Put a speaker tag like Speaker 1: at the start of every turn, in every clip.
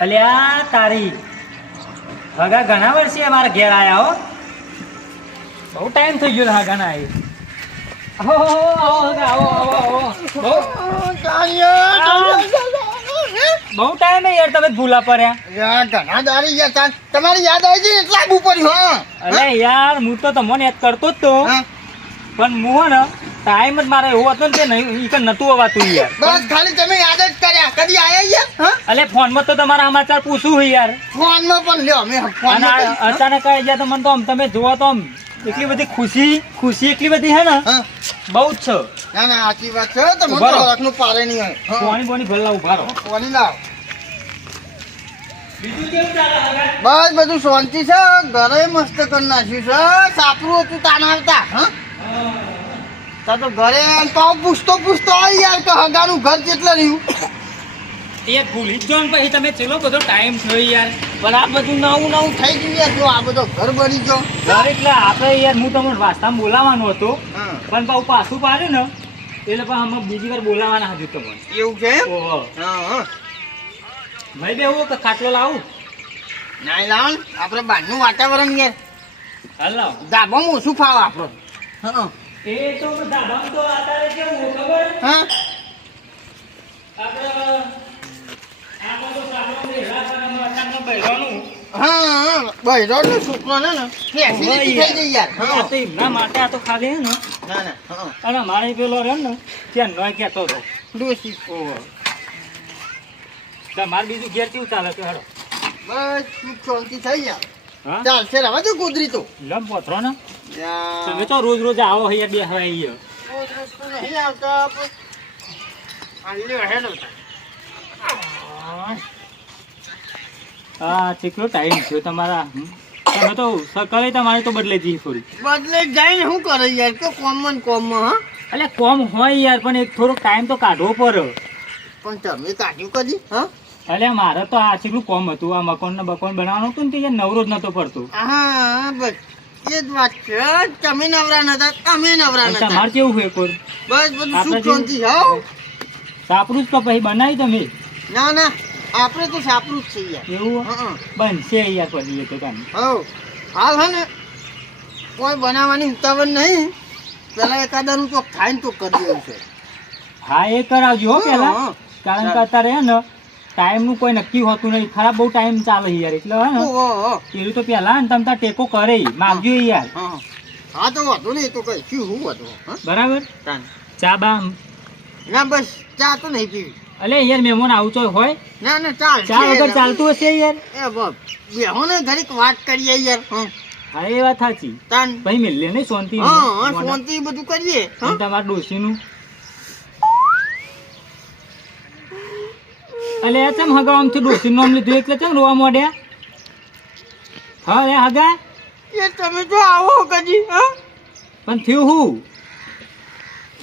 Speaker 1: અલ્યા તારી. હગા ઘણા વર્ષે અમારા ઘેર આવ્યા હો. બહુ ટાઈમ થઈ ગયો હા ઘણા બહુ ટાઈમ હે યાર તમે ભૂલા પડ્યા.
Speaker 2: યાર ઘણા દારી ગયા તમારી યાદ આવી ગઈ? એટલા પડ્યું હા.
Speaker 1: અરે યાર હું તો તમને યાદ કરતો જ તો. પણ હું ને ટાઈમ જ મારે એવો હતો ને કે નહીં ઈ નતું અવાતું યાર.
Speaker 2: બસ ખાલી તમે યાદ જ કર્યા. કદી આયા યાર? હા?
Speaker 1: ફોનમાં તો તમારા સમાચાર પૂછું હોય યાર.
Speaker 2: ફોનમાં પણ લ્યો અમે કરી.
Speaker 1: અચાનક આવી ગયા તો મને તો આમ તમે જોવો તો આમ એટલી બધી ખુશી ખુશી એટલી બધી હે ને? બહુ જ છે.
Speaker 2: ના ના આખી વાત છે. તમને
Speaker 1: ઊભા
Speaker 2: રાખનું પારે નહીં હોય.
Speaker 1: પાણી બોની
Speaker 2: કોની લાવ
Speaker 1: કેવું ચાલે હગા?
Speaker 2: બસ બધું શાંતિ છે. ઘરે મસ્ત કરી નાખ્યું છે. સાપરું હતું તાના આવતા. હા? તા તો ઘરે એમ તો પૂછતો પૂછતો આવી યાર કે હગાનું ઘર કેટલા રહ્યું?
Speaker 1: એ ભૂલી જ ને પછી તમે ચેલો બધો ટાઈમ થયો યાર.
Speaker 2: પણ આ બધું નવું નવું થઈ ગયું યાર. જો આ બધો ઘર બની ગયો.
Speaker 1: ઘર એટલે આપણે યાર હું તમને વાસ્તામાં બોલાવવાનો હતો.
Speaker 2: હા.
Speaker 1: પણ પાછું પાછું પાડ્યું ને એટલે પણ અમે બીજી વાર બોલાવવાના હજુ તમને
Speaker 2: એવું છે?
Speaker 1: ઓહો.
Speaker 2: હા હા.
Speaker 1: ભાઈ બેહું કે ખાટલો લાવું?
Speaker 2: ના લાવ ને, આપણે બહારનું વાતાવરણ યાર.
Speaker 1: હાલ લાવ.
Speaker 2: ઓછું ફાવ આપણો. હા.
Speaker 1: એ તો ધાબામાં તો અત્યારે કેવું ખબર?
Speaker 2: હા. ને ને.
Speaker 1: ને.
Speaker 2: ના ના
Speaker 1: મારે પેલો રહ્યો ને ત્યાં નોય કહેતો હતો. તમારે બીજું ઘેર કેવું ચાલે છે હેડો.
Speaker 2: બસ શાંતિ થઈ
Speaker 1: હા?
Speaker 2: ચાલશે રવા તો ગોદરી તો.
Speaker 1: લમ ને. તમે તો રોજ રોજ આવો અહીંયા બે હવે હા ચીકલો ટાઈમ થયો તમારા? તમે તો સકલે તમારે તો બદલે જઈ થોડી
Speaker 2: બદલે જઈને શું કરે યાર? કે કોમન કોમમાં હા?
Speaker 1: એટલે કોમ હોય યાર પણ એક થોડોક ટાઈમ તો કાઢવો પડે.
Speaker 2: પણ તમે કાઢ્યું કદી હા?
Speaker 1: એટલે મારે તો આ ચીકલું કોમ હતું. આ મકાન ને બકોન બનાવવાનું હતું ને તે નવરો જ નતો પડતો.
Speaker 2: હા બસ. એ જ વાત છે. તમે નવરા નતા તમે નવરા નતા.
Speaker 1: તમારે કેવું હોય કોર
Speaker 2: બસ બધું સુખ શાંતિ હા.
Speaker 1: સાપરું જ તો પછી બનાવી તમે?
Speaker 2: ના ના. આપણે તો સાપરું જ છે યાર
Speaker 1: એવું? બનશે યાર પછી એ તો તમે
Speaker 2: હવ હાલ હે ને. કોઈ બનાવવાની ઉતાવળ નહીં. પેલા એકાદાનું તો થાય ને તો કરી દેવું છે.
Speaker 1: હા એ કરાવજો હો પેલા કારણ કે અત્યારે હે ને ટાઈમનું કોઈ નક્કી હોતું નહીં. ખરાબ બહુ ટાઈમ ચાલે યાર. એટલે હોય ને. પેલું તો પેલા ને તમતા ટેકો કરે. માગજો યાર.
Speaker 2: હા તો વાંધો નહીં. તો કઈ શું હું? વાંધો
Speaker 1: બરાબર ચા બા
Speaker 2: ના બસ. ચા તો નહીં પીવી.
Speaker 1: અલે યાર મહેમાન આવું હોય.
Speaker 2: ના ના ચાલ
Speaker 1: ચા વગર ચાલતું હશે યાર?
Speaker 2: એ બાપ બેહો ને ઘડીક વાત કરીએ યાર. હા.
Speaker 1: હા એ વાત સાચી.
Speaker 2: તાન.
Speaker 1: ભાઈ મિલ નહીં શાંતિ.
Speaker 2: હા શાંતિ બધું કરીએ.
Speaker 1: તમારા ડોશીનું? અલે એ ચમ હગા આમથી ડોશીનું નામ લીધું એટલે ચમ રોવા મોડ્યા? હા એ હગા?
Speaker 2: એ તમે તો આવો કદી હા.
Speaker 1: પણ થયું હું?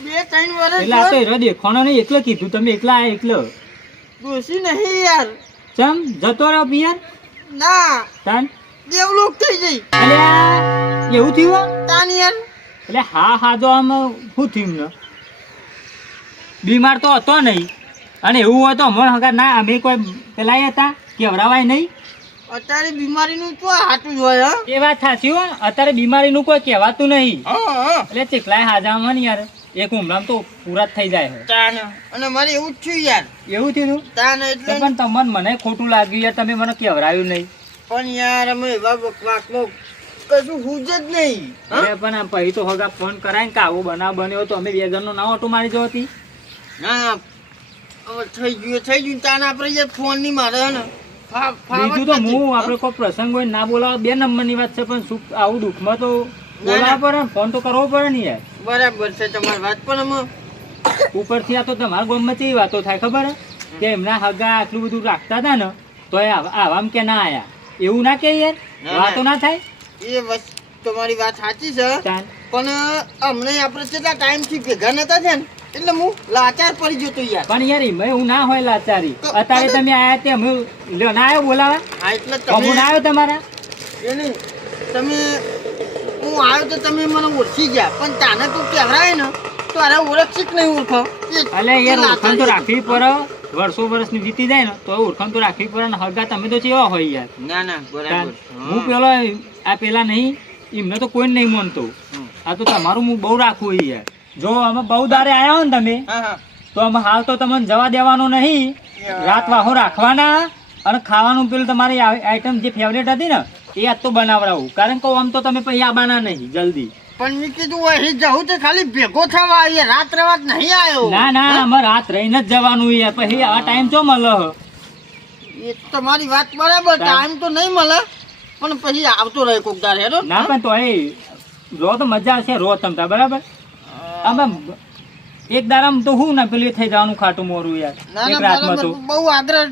Speaker 2: બે ત્રણ વર્ષ
Speaker 1: એટલે આ તો એરો દેખાણો નહીં એકલો કીધું તમે એકલા આ એકલો
Speaker 2: દોષી નહીં યાર.
Speaker 1: ચમ જતો રહ્યો પિયર?
Speaker 2: ના.
Speaker 1: તાન?
Speaker 2: દેવલોક થઈ જઈ
Speaker 1: અલે એવું થયું
Speaker 2: તાન યાર.
Speaker 1: એટલે હા હા જો આમ શું થયું બીમાર તો હતો નહીં. અને એવું હોય તો અમર હગા ના અમે કોઈ પેલા હતા કેવડાવાય નહીં.
Speaker 2: અત્યારે બીમારીનું તો હાટું જ હોય
Speaker 1: એ વાત સાચી હો અત્યારે બીમારીનું કોઈ કહેવાતું નહીં. એટલે ચીકલાય હાજામાં યાર એક ઉમરામ તો પૂરા જ થઈ જાય
Speaker 2: અને મારે એવું જ થયું યાર.
Speaker 1: એવું થયું
Speaker 2: તાન એટલે
Speaker 1: પણ તમને મને ખોટું લાગ્યું યાર તમે મને કેવરાયું નહીં.
Speaker 2: પણ યાર અમે એવા બકવાસમાં કશું હુજ જ નહીં
Speaker 1: અરે પણ આ પછી તો હગા ફોન કરાય ને કે આવો બનાવ બન્યો તો અમે જણનો ના ઓટો મારી જતી
Speaker 2: ના થઈ ગયું થઈ ગયું તાન આપણે યાર ફોનની મારે ને
Speaker 1: બીજું તો હું આપણે કોઈ પ્રસંગ હોય ના બોલાવો બે નંબરની વાત છે પણ સુખ આવું દુઃખમાં તો બોલાવવા પડે ને ફોન તો કરવો પડે ને યાર.
Speaker 2: બરાબર છે તમારી વાત પણ અમે
Speaker 1: ઉપરથી આ તો તમારા ગામમાં કેવી વાતો થાય ખબર હે? કે એમના હગા આટલું બધું રાખતા હતા ને તો એ આવા- આવામ કે ના આયા. એવું ના કે યાર. વાતો ના થાય?
Speaker 2: એ તમારી વાત સાચી છે. પણ અમને આપણે કેટલા ટાઈમથી ભેગા નતા છે ને? એટલે હું લાચાર પડી જતો યાર.
Speaker 1: પણ યાર એમાં હું ના હોય લાચારી. અત્યારે તમે આયા તે અમે લ્યો ના આવ્યો બોલાવા?
Speaker 2: હા એટલે તમે
Speaker 1: ના આવ્યો તમારા?
Speaker 2: એ તમે હું આવ્યો તો તમે મને ઓળખી ગયા પણ તાને તું કહેવાય ને તો અરે ઓળખશી જ નહીં ઓળખો એટલે
Speaker 1: યાર ઓળખાણ તો રાખવી પડે. વર્ષો વર્ષની વીતી જાય ને તો ઓળખાણ તો રાખવી પડે ને હગા તમે તો ચેવા હોય યાર.
Speaker 2: ના ના બરાબર.
Speaker 1: હું પેલો આ પેલા નહીં એમને તો કોઈ નહીં માનતો. આ તો તમારું હું બહુ રાખું યાર. જો અમે બહુ દારે આવ્યા હોય ને તમે તો અમે હાલ તો તમને જવા દેવાનું નહીં. રાત વાહો રાખવાના અને ખાવાનું પેલું તમારી આઈટમ જે ફેવરેટ હતી ને એ આજ તો બનાવડાવું. કારણ કે આમ તો તમે પછી આવવાના નહીં જલ્દી.
Speaker 2: પણ મેં કીધું અહીં જવું તો ખાલી ભેગો થવા આવીએ રાત રવાત નહીં આવ્યો
Speaker 1: ના ના અમે રાત રહીને જ જવાનું છે પછી આ ટાઈમ ચો મળે?
Speaker 2: એ તમારી વાત બરાબર ટાઈમ તો નહીં મળે. પણ પછી આવતો રહે કોક દાર હેડો.
Speaker 1: ના પણ તો એ રો તો મજા આવશે રો તમતા બરાબર? અમે એક દારામ તો હું ના પેલું થઈ જવાનું ખાટું મોરું યાર.
Speaker 2: ના
Speaker 1: એક
Speaker 2: ના
Speaker 1: રાતમાં તો.
Speaker 2: બહુ આગ્રહ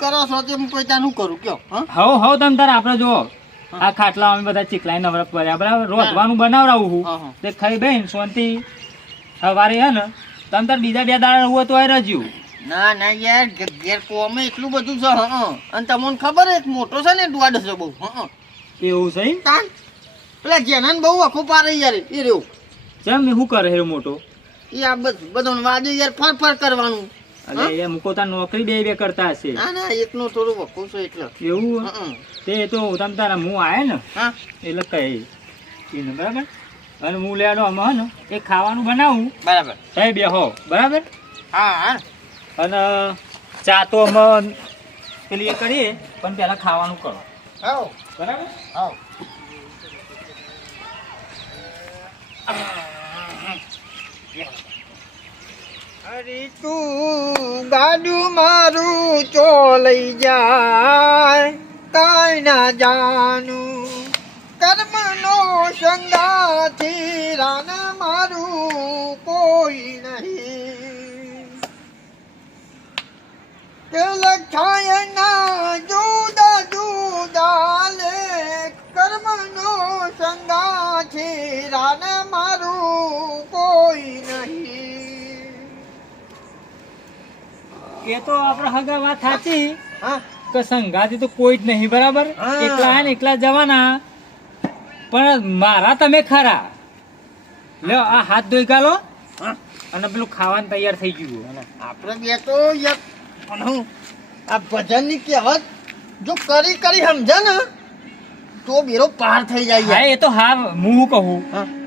Speaker 2: કરો છો તેમ હું પછી તાનું કરું કયો
Speaker 1: હવ હવ તમ તાર આપણે જો આ ખાટલા અમે બધા ચીકલાઈ નવરત પડ્યા બરાબર? રોધવાનું બનાવડાવું હું. તે ખાઈ બેન શાંતિ સવારે હે ને તમ તાર બીજા બે દાડા હોય તો રજ્યું.
Speaker 2: ના ના યાર ઘેર કોમે એટલું બધું છે હા અને તમને ખબર એક મોટો છે ને ડુઆડ છે બહુ હા
Speaker 1: એવું છે
Speaker 2: પેલા જેનાન બહુ આખું પારે યાર એ રહ્યું.
Speaker 1: એ શું કરે હે મોટો?
Speaker 2: એ આ બધું વાજે યાર ફર ફર કરવાનું
Speaker 1: એ મૂકો તાર નોકરી બે બે કરતા હશે.
Speaker 2: ના ના એકનું થોડું વખું છે એટલે.
Speaker 1: એવું? તે તો તમ તારા હું આયા ને? એટલે કહી એને બરાબર? અને હું લેડો અમે ને? એ ખાવાનું બનાવું.
Speaker 2: બરાબર.
Speaker 1: સાહેબ બેહો બરાબર?
Speaker 2: હા હા.
Speaker 1: અને ચા તો અમે પેલી એ કરીએ પણ પહેલાં ખાવાનું કરો.
Speaker 2: આવો
Speaker 1: બરાબર?
Speaker 2: આવો અરે તું ગાડું મારું ચો લઈ જાય, કાંઈ ના જાનું. કર્મનો સંગાથી રાન મારું કોઈ નહીં. કે લખાયના જુદા જુદા લે, કર્મનો સંગાથી રાન મારું કોઈ નહીં.
Speaker 1: એ તો આપણે હગા વાત સાચી. કે સંગાથી તો કોઈ જ નહીં બરાબર. એકલા ને એકલા જવાના. પણ મારા તમે ખરા. લ્યો આ હાથ ધોઈ ગાલો અને પેલું ખાવાનું તૈયાર થઈ ગયું
Speaker 2: આપણે બે તો આ ભજનની કહેવત જો કરી કરી સમજે ને તો બેરો પાર થઈ જાય
Speaker 1: હા એ તો હા હું કહું.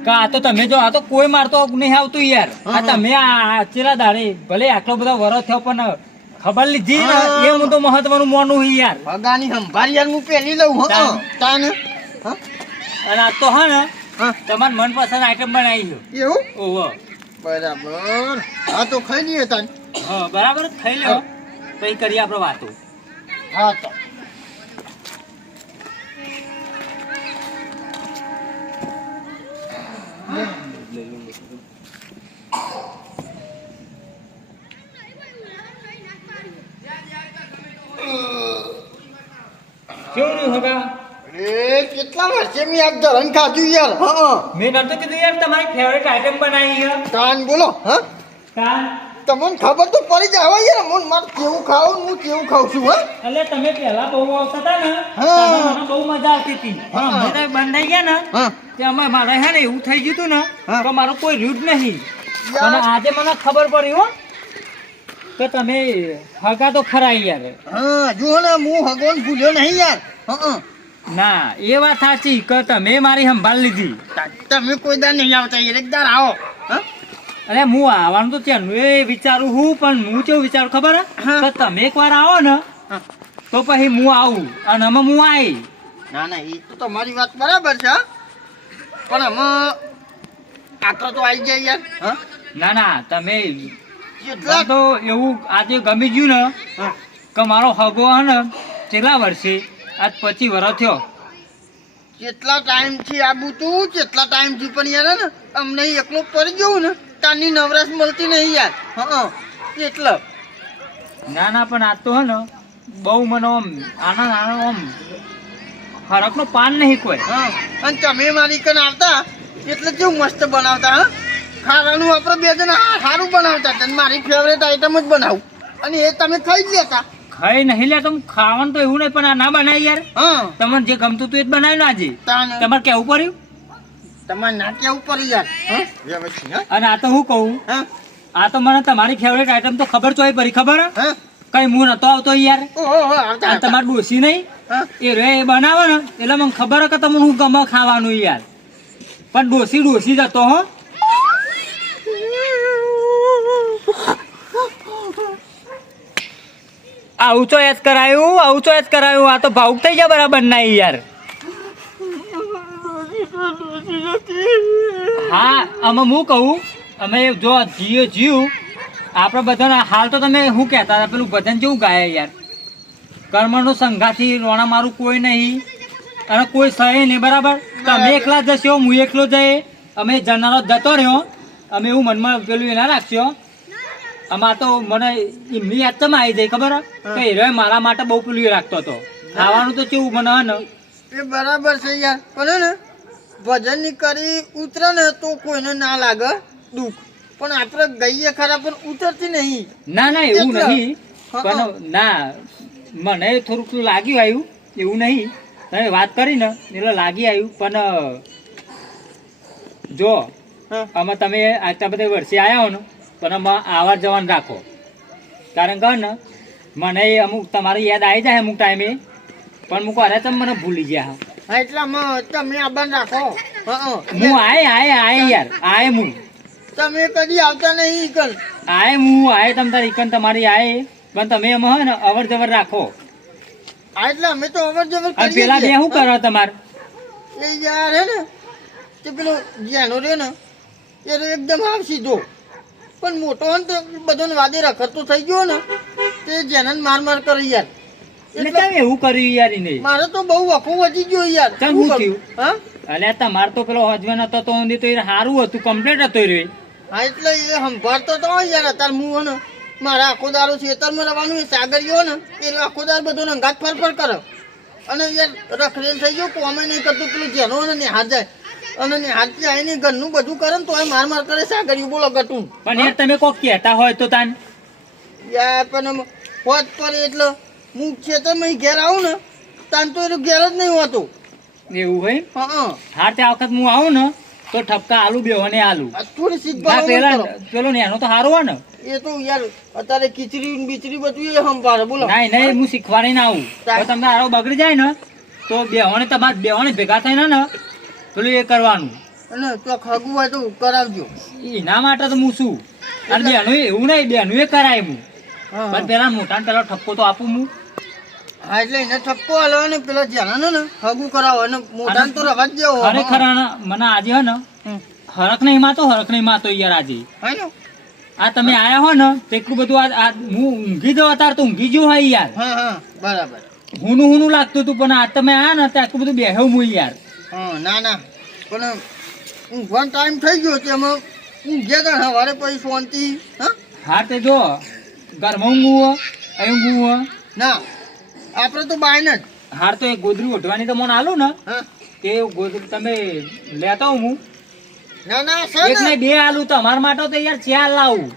Speaker 1: કે આ તો તમે જો આ તો કોઈ મારતો નહીં આવતું યાર. આ તમે આ ચેલા દાડે ભલે આટલો બધો વરસ થયો પણ ખબર લીધી? એ હું તો મહત્વનું મોનું હી યાર.
Speaker 2: ભગાની સંભાળ યાર હું પેલી લઉં હા.
Speaker 1: તાન. અને આ તો હા ને તમાર મનપસંદ આઈટમ બનાવી છે.
Speaker 2: એવું?
Speaker 1: ઓહો.
Speaker 2: બરાબર. હા તો ખાઈ લઈએ તાન.
Speaker 1: હા બરાબર ખાઈ લો પછી કરીએ આપણે વાતો.
Speaker 2: હા તો
Speaker 1: કેવું રહ્યું હગા
Speaker 2: અરે કેટલા વર્ષે મેં આ ધરણ ખાધું યાર. હા.
Speaker 1: મેં નતો કીધું યાર તમારી ફેવરેટ આઈટમ બનાવી છે.
Speaker 2: કાન બોલો. હા?
Speaker 1: કાન?
Speaker 2: તમને ખબર તો પડી જાય. યાર હું મારે કેવું ખાવું હું કેવું ખાઉં છું હા?
Speaker 1: એટલે તમે પહેલા બહુ આવતા હતા ને
Speaker 2: હા.
Speaker 1: મને બહુ મજા આવતી હતી.
Speaker 2: હા.
Speaker 1: અમે તો બંધાઈ ગયા ને
Speaker 2: હા.
Speaker 1: તે અમે મારે હે ને એવું થઈ ગયું હતું ને
Speaker 2: હા.
Speaker 1: મારો મારું કોઈ રૂટ નહીં. અને આજે મને ખબર પડી હો. કે તમે હગા તો ખરા યાર.
Speaker 2: હા જુઓ ને હું ભગવાન ભૂલ્યો નહીં યાર. હા.
Speaker 1: ના એ વાત સાચી કે તમે મારી સંભાળ લીધી.
Speaker 2: તમે કોઈ દાર નહીં આવતા યાર એક આવો હા.
Speaker 1: અરે હું આવવાનું તો ત્યાં એ વિચારું હું પણ હું કેવું વિચારું ખબર. કે તમે એકવાર આવો ને તો પછી હું આવું અને અમે હું આવી
Speaker 2: ના ના એ તો તમારી વાત બરાબર છે. પણ અમે આપણે તો આવી જાય યાર
Speaker 1: ના ના તમે તો એવું આજે ગમી ગયું ને કે મારો હગો હે ને કેટલા વર્ષે? આજ પછી વરો થયો.
Speaker 2: કેટલા ટાઈમથી આબુ તું કેટલા ટાઈમથી પણ યાર ને અમને એકલો પડી ગયો ને તાની નવરાશ મળતી નહીં યાર. હા એટલે.
Speaker 1: ના ના પણ આજ તો હે ને બહુ મને આમ આનંદ આનંદ આમ ફરકનો પાન નહીં કોઈ.
Speaker 2: હા. અને તમે મારી કન આવતા એટલે કેવું મસ્ત બનાવતા હા? ખાવાનું આપણે બે જણા સારું બનાવતા મારી ફેવરેટ આઈટમ જ બનાવું. અને એ તમે ખાઈ જ લેતા.
Speaker 1: ખાઈ નહીં લે તો ખાવાનું તો એવું નહીં પણ આ ના બનાવી યાર.
Speaker 2: હા.
Speaker 1: તમને જે ગમતું હતું એ જ બનાવ્યું આજે. તમારે કેવું પડ્યું?
Speaker 2: તમારે ના કેવું પડ્યું યાર
Speaker 1: અને આ તો હું કહું આ તો મને તમારી ફેવરેટ આઈટમ તો ખબર ચોઈ પડી ખબર? કઈ હું નતો આવતો યાર. આ
Speaker 2: આવતા.
Speaker 1: તમારે ડોસી નહીં? એ રે એ બનાવે ને એટલે મને ખબર હે કે તમને હું ગમે ખાવાનું યાર. પણ ડોસી ડોસી જ હતો હો. આવું તો એચ કરાયું, આવું તો એચ કરાયું. આ તો ભાવુક થઈ ગયા બરાબર ના યાર. હા અમે હું કહું, અમે જો જીઓ જીવ આપણે બધાને હાલ તો તમે શું કહેતા હતા? પેલું ભજન જેવું ગાય યાર. કર્મનો સંઘાથી રોણા મારું કોઈ નહીં. અને કોઈ સહે નહીં, બરાબર? તમે એકલા જશો હું એકલો જઈએ અમે જનારો જતો રહ્યો. અમે એવું મનમાં પેલું એના રાખશો આમાં તો મને એમની યાદ તમે આવી જાય ખબર? કે હીરો મારા માટે બહુ પેલું રાખતો હતો. ખાવાનું તો કેવું મને ને?
Speaker 2: એ બરાબર છે યાર. પણ ને ભજનની કરી ઉતરે ને તો કોઈને ના લાગે દુઃખ. પણ આપણે ગઈએ ખરા પણ ઉતરતી નહીં.
Speaker 1: ના ના એવું નહીં. પણ ના મને થોડુંક લાગ્યું આવ્યું એવું નહીં. તમે વાત કરી ને એટલે લાગી આવ્યું. પણ જો. આમાં તમે આટલા બધા વર્ષે આવ્યા હો ને પણ આવર જવાનું રાખો. કારણ કે ને મને અમુક તમારી યાદ આવી જાય અમુક ટાઈમે પણ મૂકો અરે તમે મને ભૂલી ગયા
Speaker 2: હા. એટલામાં તમે આબાન રાખો. હા,
Speaker 1: આય આય આય યાર આય હું.
Speaker 2: તમે કદી આવતા નહીં કલ
Speaker 1: આય હું આય તમ તારી ઈકન તમારી આય. પણ તમે એમાં હે ને અવર જવર રાખો.
Speaker 2: હા એટલે અમે તો અવર જવર કરીએ
Speaker 1: પેલા બે શું કરો તમારે?
Speaker 2: એ યાર હે ને તે પેલો જ્યાંનો રહ્યો ને એ એકદમ આવ સીધો. પણ મોટો હોય ને તો બધાને વાદે રખડતો થઈ ગયો ને તે જેને માર માર કરે યાર.
Speaker 1: એટલે કેમ એવું કર્યું યાર એને?
Speaker 2: મારે તો બહુ વખો વધી ગયો યાર.
Speaker 1: કેમ
Speaker 2: શું
Speaker 1: શું
Speaker 2: હા?
Speaker 1: અલ્યા તમાર તો પેલો હસબન્ડ હતો તો ઊંધી તો એ સારું હતું કમ્પ્લીટ હતો એ.
Speaker 2: હા એટલે એ સંભાળતો તો યાર અત્યારે હું ને મારા આખો દારો ખેતરમાં રહેવાનું એ સાગરીઓ ને એ આખો દાર બધો અંગાત ફર ફર કરે. અને યાર રખડેલ થઈ ગયો કોમે નહીં કરતું પેલું જેનો ને હાર જાય. અને નિહારથી આવીને ઘરનું બધું કરે ને તો માર માર કરે સાગરીઓ બોલો ગટું
Speaker 1: પણ યાર તમે કોક કહેતા હોય તો તાન.
Speaker 2: યાર પણ હોત પર એટલે હું ખેતરમાં ઘેર આવું ને તાન તો એનું ઘેર જ નહીં હોતું.
Speaker 1: એવું હોય?
Speaker 2: હા. હા
Speaker 1: તે વખત હું આવું ને તો ઠપકા આલુ બેહોને આલુ.
Speaker 2: આ થોડી સીધ
Speaker 1: પેલા પેલો ને એનો તો હારો ને.
Speaker 2: એ તો યાર અત્યારે ખીચડી બીચડી બધું એ સંભાળે બોલો.
Speaker 1: નહીં નહીં હું શીખવાડી ના આવું. તો તમને હારો બગડી જાય ને તો બેહોને તમારે બેહોને ભેગા થઈને ને પેલું એ કરવાનું.
Speaker 2: અને તો ખગું હોય તો કરાવજો
Speaker 1: એના માટે તો હું શું અને બેનું એવું નહીં બેનું એ કરાય હું. પણ પેલા મોટા પેલો ઠપકો તો આપું હું.
Speaker 2: હા એટલે એને ઠપકો હાલો ને પેલા ને હગું કરાવો અને મોઢાને તો રવા જ દેવો
Speaker 1: ખરેખર મને આજે હે ને હરક નહીં માતો હરક નહીં માતો યાર આજે. આ તમે આયા હો ને એટલું બધું આ હું ઊંઘી જાઉં અત્યારે તો ઊંઘી ગયો હોય યાર.
Speaker 2: હા હા બરાબર.
Speaker 1: હુનું હુનું લાગતું હતું પણ આ તમે આયા ને તો આટલું બધું બેહવું હું યાર.
Speaker 2: હા ના ના. પણ ઊંઘવાનો ટાઈમ થઈ ગયો છે એમાં. ઊંઘ્યા તા સવારે પછી શાંતિ હા?
Speaker 1: હા તે જો ઘરમાં ઊંઘવું અહીં ઊંઘવું
Speaker 2: ના આપણે તો બાયને જ.
Speaker 1: હાર તો એ ગોદરી ઓઢવાની તો મને આલું ને તે ગોદરી તમે લેતા હું.
Speaker 2: ના ના
Speaker 1: એક
Speaker 2: સર
Speaker 1: ને બે આલું તમારા માટે તો યાર ચાર લાવું.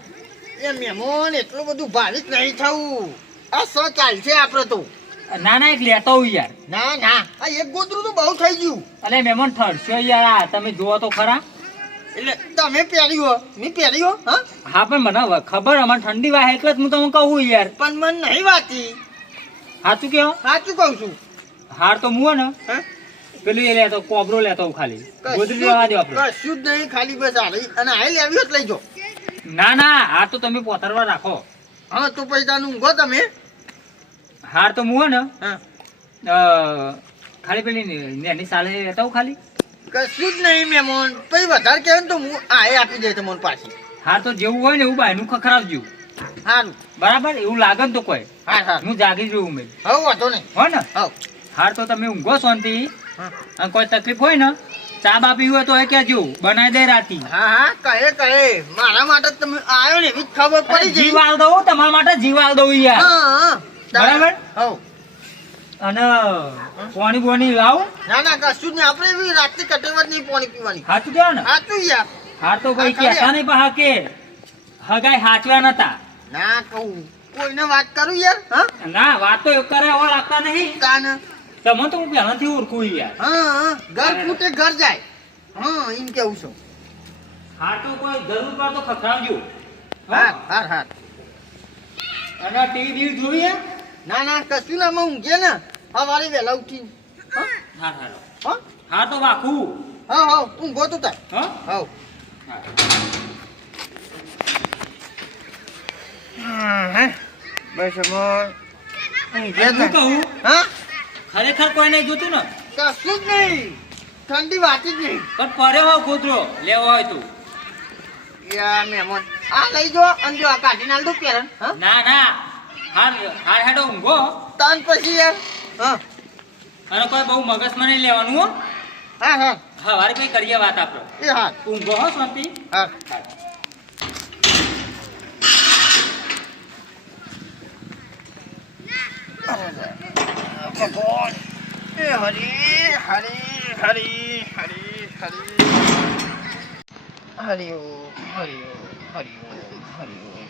Speaker 2: એ મહેમાન એટલું બધું ભાવિક નહીં થવું. આ સ ચાલશે આપણે તો.
Speaker 1: ના ના એક લેતો હું યાર.
Speaker 2: ના ના. આ એક ગોતરું તો બહુ થઈ ગયું.
Speaker 1: અલે મેમન ઠરશો યાર આ તમે જોવો તો ખરા.
Speaker 2: એટલે તમે પહેરી હો. મેં પહેરી હો, હા?
Speaker 1: હા પણ મને ખબર અમાર ઠંડી વાહે એટલે હું તમને કહું યાર.
Speaker 2: પણ મન નહીં વાતી.
Speaker 1: સાચું કહો?
Speaker 2: સાચું કહું છું.
Speaker 1: હાર તો મું ને.
Speaker 2: હા?
Speaker 1: પેલું એ લેતો કોબરો લેતો હું ખાલી. ગોદરી લેવા દો આપણે.
Speaker 2: કશું જ નહીં ખાલી બસ આ રહી. અને આ લેવી હોત લઈ જો
Speaker 1: ના ના આ તો તમે પોતરવા રાખો.
Speaker 2: હા તો પૈસા ઊંઘો તમે.
Speaker 1: હાર તો મું ને ખાલી પેલી નેની સાલે રહેતા ખાલી?
Speaker 2: કશું જ નહીં મહેમાન પછી વધારે કહેવાય ને તો હું આ આપી દે તમને પાછી.
Speaker 1: હાર તો જેવું હોય ને એવું બાયનું ખખરાવજો
Speaker 2: સારું
Speaker 1: બરાબર? એવું લાગે ને તો કોઈ.
Speaker 2: હા હા.
Speaker 1: હું જાગી જ મેં.
Speaker 2: હવે વાંધો નહીં.
Speaker 1: હો ને?
Speaker 2: હા
Speaker 1: હાર તો તમે ઊંઘો શાંતિ. અને કોઈ તકલીફ હોય ને ચા બા પીવી હોય તો એ કહેજો બનાવી દે રાતી.
Speaker 2: હા હા કહે કહે. મારા માટે તમે આવ્યો ને એવી ખબર પડી
Speaker 1: જીવ
Speaker 2: જઈ
Speaker 1: આલ દઉં તમારા માટે જીવ આલ દઉં યાર.
Speaker 2: હા હા.
Speaker 1: બરાબર?
Speaker 2: હવ.
Speaker 1: અને પાણી બોણી લાવ.
Speaker 2: ના ના કશું નહીં. આપણે એવી રાતની કટેવર નહીં પાણી પીવાની.
Speaker 1: સાચું કહેવાય ને?
Speaker 2: સાચું યાર.
Speaker 1: હા તો ભાઈ
Speaker 2: કે
Speaker 1: કહેતા નહીં પા કે હગાઈ હાચવા નતા.
Speaker 2: ના કહું. કોઈને વાત કરું યાર? હા?
Speaker 1: ના વાત તો કરે એવા લાગતા નહીં.
Speaker 2: કાન
Speaker 1: તમે તો હું પહેલાથી ઓળખું યાર.
Speaker 2: હા હા. ઘર ફૂટે ઘર જાય. હા એમ કેવું છું.
Speaker 1: હાર તો કોઈ જરૂર પર તો ખખડાવજો.
Speaker 2: હા હા હા.
Speaker 1: અને ટીવી બીવી હે
Speaker 2: ના ના કશું ના અમે ઊંઘે ને. સવારે વહેલા ઉઠી હા?
Speaker 1: હા હા.
Speaker 2: હા?
Speaker 1: હા તો વાખું
Speaker 2: હા હા ઊંઘો તું તાર.
Speaker 1: હા?
Speaker 2: હા? બસ
Speaker 1: હું કહું?
Speaker 2: હા?
Speaker 1: ખરેખર કોઈ નહીં જોતું ને?
Speaker 2: કશું જ નહીં. ઠંડી વાતી જ નહીં.
Speaker 1: પણ પડ્યો હોય કૂતરો લેવો હોય તો.
Speaker 2: યા મહેમાન. આ લઈ જો અને જો આ કાઢી નાલ દો પેરણ હા?
Speaker 1: ના ના. હાર હાર હેડો ઊંઘો.
Speaker 2: તાન પછી યાર હા.
Speaker 1: અને કોઈ બહુ મગજમાં નહીં લેવાનું હો.
Speaker 2: હા હા.
Speaker 1: હવારે કઈ કરીએ વાત આપણે
Speaker 2: એ હા.
Speaker 1: ઊંઘો હો શાંતિ
Speaker 2: હા. ભગવાન. એ હરી હરી હરી હરી હરી. હરિ ઓમ હરિ ઓમ હરિ ઓમ હરિ ઓમ.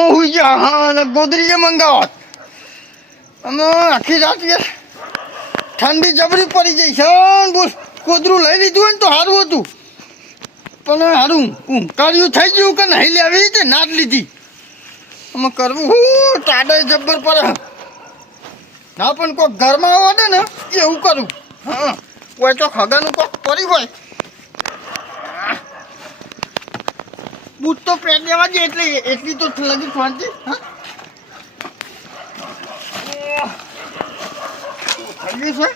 Speaker 2: પેલાનું મોં ગયા હા, અને ગોદરીએ મંગાવત અમે આખી રાત ઠંડી જબરી પડી જઈ છે ગોદરું લઈ લીધું હોય ને તો સારું હતું. પણ સારું ઊંઘાડ્યું થઈ ગયું કે નહીં લેવી તે ના જ લીધી. અમે કરવું, હું ટાડે જબ્બર પડે. ના, પણ કોઈ ઘરમાં આવે ને, એવું કરું. હા કોઈ તો ખગાનું કોક પડી હોય. બૂટ તો પહેર દેવા દે એટલે એટલી તો લગી શાંતિ ઠંડી છે?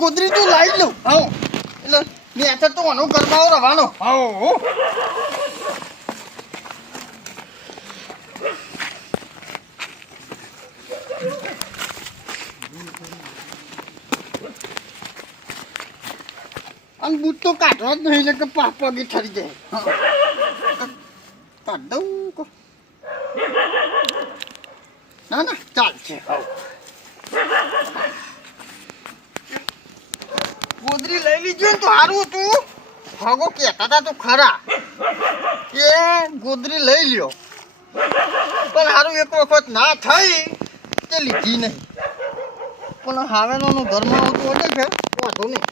Speaker 2: ગોદરી તો લાવી લઉં. હા એટલે મેં તો આનો ગરબાઓ રવાનો હા. અને બૂટ તો કાઢવા જ નહીં કે પાપ પગે ઠરી જાય. કાઢ દઉં ના ના, ચાલશે. હા ગોદરી લઈ લીધી ને તો સારું તું ભાગો કહેતા હતા તો ખરા. કે ગોદરી લઈ લ્યો. પણ સારું એક વખત ના થઈ તે લીધી નહીં. પણ હાવેનો ઘરમાં આવતું હોય છે વાંધો નહીં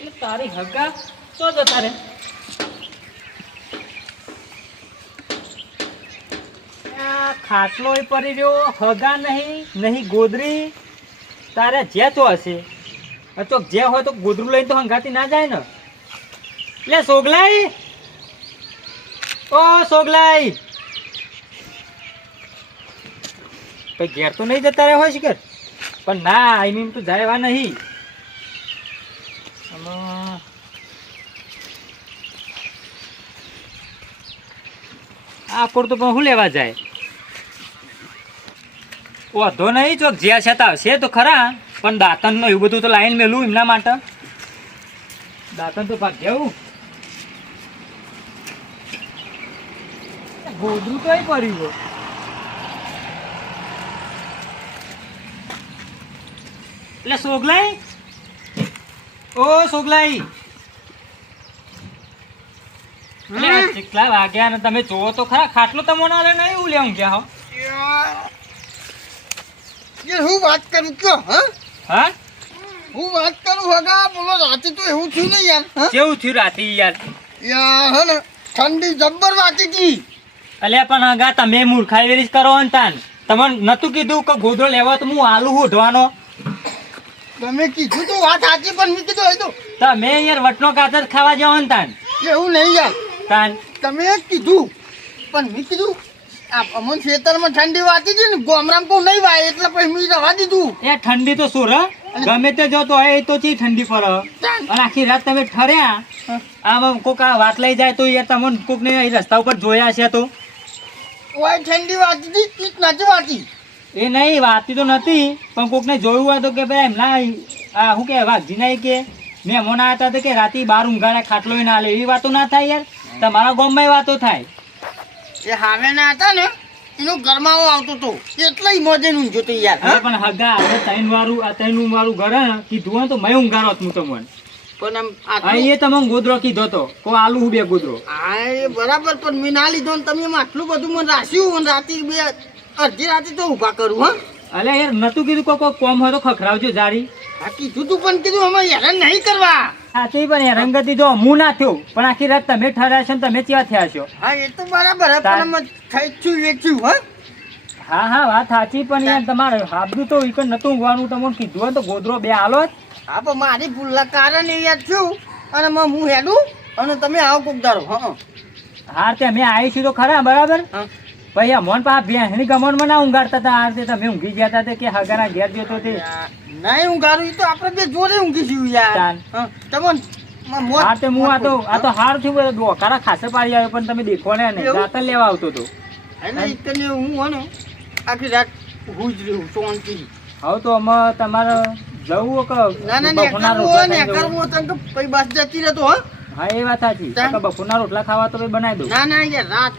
Speaker 1: એ તારી હગા તો જતા રે આ ખાટલો એ પડી રહ્યો, હગા નહીં નહીં ગોદરી. તારે જે તો હશે. તો જે હોય તો ગોદરું લઈને તો હંગાતી ના જાય ને. લે સોગલાઈ. ઓ સોગલાઈ. તો ઘેર તો નહીં જતા રહ્યા હોય છે કે પણ ના આઈ મીન તો જાય એવા નહીં. આ કોર તો પણ હું લેવા જાય? વાંધો નહીં ચોક જ્યાં છે તા છે તો ખરા પણ દાંતન નો એવું બધું તો લાઈન મેલું એમના માટે. દાંતન તો ભાગ જવું ગોદરું તો પડ્યું એટલે સોગલાઈ? ઓ સોગલાઈ. કેટલા વાગ્યા ને તમે જોવો તો ખરા ખાટલો તમને આલે નહીં એવું લેવું ગયા હો.
Speaker 2: યાર હું વાત કરું કયો હા?
Speaker 1: હા?
Speaker 2: હું વાત કરું હગા બોલો રાતે તો એવું થયું ને યાર
Speaker 1: કેવું થયું રાતે યાર?
Speaker 2: યા હે ને ઠંડી જબ્બર વાતી હતી
Speaker 1: અલ્યા પણ હગા તમે મૂર્ખાઈ વેરી કરો ને તાન. તમને નતું કીધું કે ગોધડો લેવા તો હું આલુ હોઢવાનો?
Speaker 2: તમે કીધું તો વાત સાચી પણ મેં કીધું હતું તો
Speaker 1: તમે યાર વટનો કાતર ખાવા જાવ ને તાન.
Speaker 2: એવું નહીં યાર.
Speaker 1: તાન.
Speaker 2: તમે કીધું પણ મેં કીધું અમન ખેતરમાં ઠંડી વાતી હતી ને ગોમરામ કોઈ નહીં વાય એટલે પછી મેં રવા દીધું.
Speaker 1: એ ઠંડી તો સુર ગમે તે જો તો એ તો ચી ઠંડી પર અને આખી રાત તમે ઠર્યા આમ કોક આ વાત લઈ જાય તો યાર તમને કોક ને રસ્તા ઉપર જોયા છે તો?
Speaker 2: ઓય ઠંડી વાતી હતી નથી વાતી.
Speaker 1: એ નહીં વાતી તો નથી પણ કોકને જોયું હોય તો કે ભાઈ એમના આ શું કે વાઘજી નહીં કે મેં આવ્યા હતા તો કે રાતે બાર ઊંઘાડા ખાટલો ના લે એવી વાતો ના થાય યાર. તમારા ગામમાં વાતો થાય.
Speaker 2: એ હાવે ના હતા ને એનો ગરમાવો આવતો હતો. એટલે ઇમોજન ઊંઘ્યો તો યાર
Speaker 1: પણ હગા હવે ત્રણ વાળું આ ત્રણ વાળું ઘર કીધું હોય તો મેં ઊંઘારો હતું હું તમને.
Speaker 2: પણ આમ આ
Speaker 1: એ તમને ગોદરો કીધો તો કો આલુ હું બે ગોદરો.
Speaker 2: હા એ બરાબર પણ મેં ના લીધો ને તમે એમ આટલું બધું મને રાખ્યું અને રાતે બે અડધી રાતે તો ઊભા કરું હા?
Speaker 1: અલે યાર નતું કીધું કોઈ કોઈ કોમ હોય તો ખખરાવજો જારી.
Speaker 2: આ કીધું તું પણ કીધું અમે હેરાન નહીં કરવા.
Speaker 1: હા તે પણ હેરાનગતિ જો હું ના થયો પણ આખી રાત તમે ઠર્યા છો ને તમે ચેવા થયા છો?
Speaker 2: હા એ તો બરાબર પણ ખાઈચ્યું વેચ્યું હા.
Speaker 1: હા હા વાત સાચી પણ યાર તમારે હાબડું તો ઈકન નતું ઊંઘવાનું તમને કીધું તો ગોદરો બે આલો
Speaker 2: હા પણ મારી ભૂલના કારણે છું અને મેં હું હેડું અને તમે આવો કોક દારો હા.
Speaker 1: હા તે અમે આવીશું તો ખરા બરાબર?
Speaker 2: હા.
Speaker 1: પછી અમોન પા ભેંસની ગમનમાં ના ઊંઘાડતા હતા. આ રીતે તમે ઊંઘી ગયા હતા કે હગાના ઘેર જતો તે
Speaker 2: નહીં ઊંઘાડું તો આપણે બે જોડે જીવ યાર. હા તમને મ- મોત-
Speaker 1: તે હું આ તો આ તો હાર થયું બધો ડોકારા ખાસે પાડી આવ્યો પણ તમે દેખો ને નહીં દાંત લેવા આવતો હતો
Speaker 2: એને ઈકને હું હો ને આખી રાત હું જ રહ્યું શાંતિ
Speaker 1: હવે તો અમે તમારે જવું કે
Speaker 2: ના ના ને કરવું ને કરવું? તો પછી બસ જતી રહેતો હો.
Speaker 1: હા એ વાત સાચી.
Speaker 2: ચાલ.
Speaker 1: બપોરના રોટલા ખાવા તો બનાવી દઉં.
Speaker 2: ના ના યાર રાત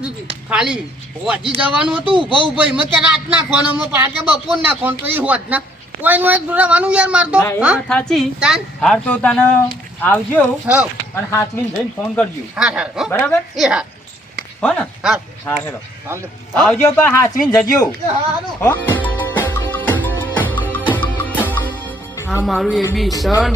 Speaker 2: ખાલી હોજી જવાનું હતું. ઊભો ઊભો એમાં કે રાત ના ખોન અમે પાછે બપોર ના ખોન તો એ હોજ ના કોઈ નું રહેવાનું યાર મારતો હા?
Speaker 1: સાચી.
Speaker 2: તાન?
Speaker 1: હાર તો તને આવજો અને હાથમીન જઈને ફોન કરજો.
Speaker 2: હા હા.
Speaker 1: બરાબર?
Speaker 2: એ હા
Speaker 1: હો ને?
Speaker 2: હા
Speaker 1: હા હેલો આવજો. પણ હાથવીને જજો. હો?
Speaker 3: આ મારું એબી સન